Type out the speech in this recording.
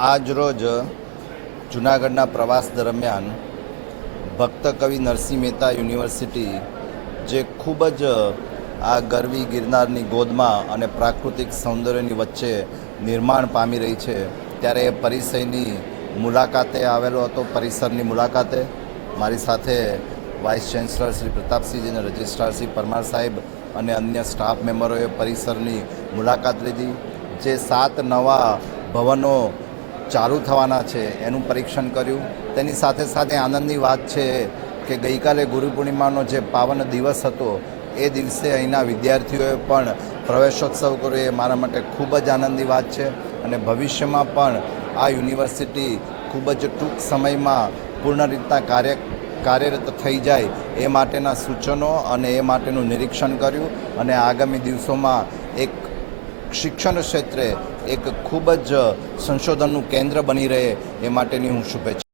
આજ રોજ જૂનાગઢના પ્રવાસ દરમિયાન ભક્ત કવિ નરસિંહ મહેતા યુનિવર્સિટી જે ખૂબ જ આ ગરવી ગિરનારની ગોદમાં અને પ્રાકૃતિક સૌંદર્યની વચ્ચે નિર્માણ પામી રહી છે, ત્યારે એ પરિસરની મુલાકાતે આવેલો હતો. પરિસરની મુલાકાતે મારી સાથે વાઇસ ચાન્સલર શ્રી પ્રતાપસિંહજી અને રજિસ્ટ્રાર શ્રી પરમાર સાહેબ અને અન્ય સ્ટાફ મેમ્બરોએ પરિસરની મુલાકાત લીધી. જે 7 નવા ભવનો ચાલુ થવાના છે એનું પરીક્ષણ કર્યું. તેની સાથે સાથે આનંદની વાત છે કે ગઈકાલે ગુરુ પૂર્ણિમાનો જે પાવન દિવસ હતો એ દિવસે અહીંના વિદ્યાર્થીઓએ પણ પ્રવેશોત્સવ કર્યો. એ મારા માટે ખૂબ જ આનંદની વાત છે અને ભવિષ્યમાં પણ આ યુનિવર્સિટી ખૂબ જ ટૂંક સમયમાં પૂર્ણ રીતના કાર્યરત થઈ જાય એ માટેના સૂચનો અને એ માટેનું નિરીક્ષણ કર્યું અને આગામી દિવસોમાં એક શિક્ષણ ક્ષેત્રે એક ખૂબ જ સંશોધનનું કેન્દ્ર બની રહે એ માટેની હું શુભેચ્છા